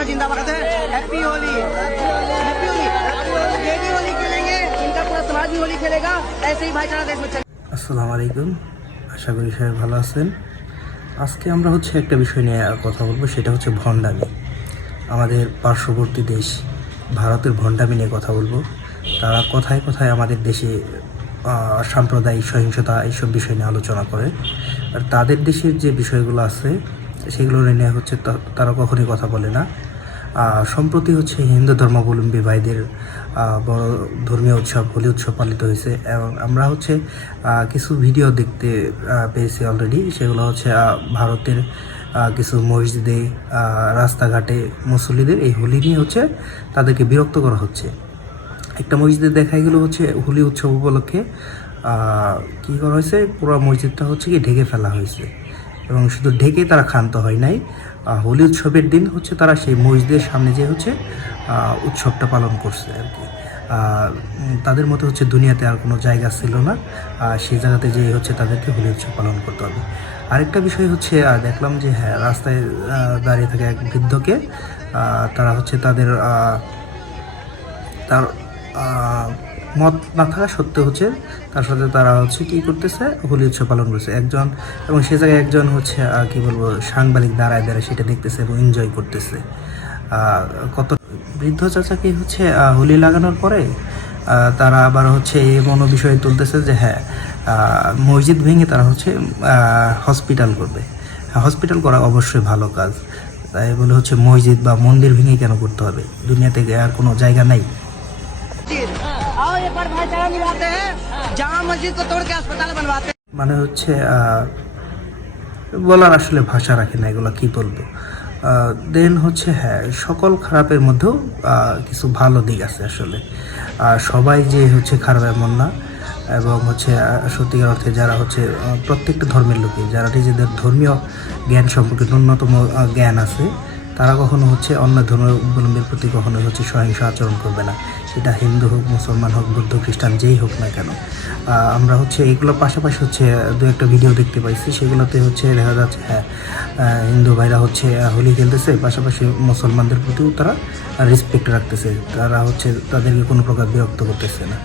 माता जिंदाबाद कहते हैं। Happy Holi, happy Holi. ये भी होली खेलेंगे, इनका पूरा समाज भी होली खेलेगा। ऐसे ही भाईचारा देश में चले। আসসালামু আলাইকুম, আশা করি সবাই ভালো আছেন। আজকে আমরা একটা বিষয় নিয়ে কথা বলবো, সেটা হচ্ছে ভণ্ডামি। আমাদের পার্শ্ববর্তী দেশ ভারতের ভণ্ডামি নিয়ে কথা বলবো। তারা কথায় কথায় আমাদের দেশে সাম্প্রদায়িক সহিংসতা এইসব বিষয় নিয়ে আলোচনা করে, আর তাদের দেশের যে বিষয়গুলো আছে সেগুলো নিয়ে তারা কখনোই কথা বলে না। সম্প্রতি হিন্দু ধর্মাবলম্বী ভাইদের বড় ধর্মীয় উৎসব হোলি উৎসব পালিত হয়েছে, এবং আমরা কিছু ভিডিও দেখতে পেয়েছি অলরেডি। সেগুলো ভারতের কিছু মসজিদে রাস্তাঘাটে মুসল্লিদের এই হোলি নিয়ে তাদেরকে বিরক্ত করা হচ্ছে। একটা মসজিদে দেখাই গেল হোলি উৎসব উপলক্ষে কী করা হয়েছে, পুরো মসজিদটা কি ঢেকে ফেলা হয়েছে, এবং শুধু ঢেকে তারা ক্ষান্ত হয় নাই। হোলি উৎসবের দিন তারা সেই মসজিদের সামনে যে উৎসবটা পালন করছে আর কি। তাদের মতো দুনিয়াতে আর কোনো জায়গা ছিল না, সেই জায়গাতে যে তাদেরকে হোলি উৎসব পালন করতে হবে। আরেকটা বিষয় দেখলাম যে হ্যাঁ, রাস্তায় দাঁড়িয়ে থাকা এক বৃদ্ধকে তারা তার মত না থাকা সত্ত্বেও তার সাথে তারা কী করতেছে, হোলি উৎসব পালন করছে একজন, এবং সে জায়গায় একজন কী বলবো সাংবাদিক দাঁড়ায় সেটা দেখতেছে এবং এনজয় করতেছে। কত বৃদ্ধ চাচাকে হোলি লাগানোর পরে তারা আবার এমন বিষয় তুলতেছে যে হ্যাঁ, মসজিদ ভেঙে তারা হসপিটাল করবে। হসপিটাল করা অবশ্যই ভালো কাজ, তাই বলে মসজিদ বা মন্দির ভেঙে কেন করতে হবে? দুনিয়াতে আর কোনো জায়গা নাই। आओ एक बार भाईचारा निभाते हैं, जहाँ मस्जिद को तोड़ के अस्पताल बनवाते हैं। মানে বলার আসলে ভাষা রাখে না, এগুলো কি বলবো। দেন হ্যাঁ, সকল খারাপের মধ্যেও কিছু ভালো দিক আছে আসলে। সবাই যে খারাপ এমন না, এবং সত্যিকার অর্থে যারা প্রত্যেকটা ধর্মের লোকে যারা নিজেদের ধর্মীয় জ্ঞান সম্পর্কে ন্যূনতম জ্ঞান আছে, তারা কখনো অন্য ধর্মাবলম্বীর প্রতি কখনো সহিংস আচরণ করবে না। সেটা হিন্দু হোক, মুসলমান হোক, বৌদ্ধ, খ্রিস্টান যেই হোক না কেন। আমরা এইগুলোর পাশাপাশি দু একটা ভিডিও দেখতে পাইছি, সেগুলোতে দেখা যাচ্ছে হ্যাঁ, হিন্দু ভাইরা হোলি খেলতেছে, পাশাপাশি মুসলমানদের প্রতিও তারা রেসপেক্ট রাখতেছে, তারা তাদেরকে কোনো প্রকার বিরক্ত করতেছে না।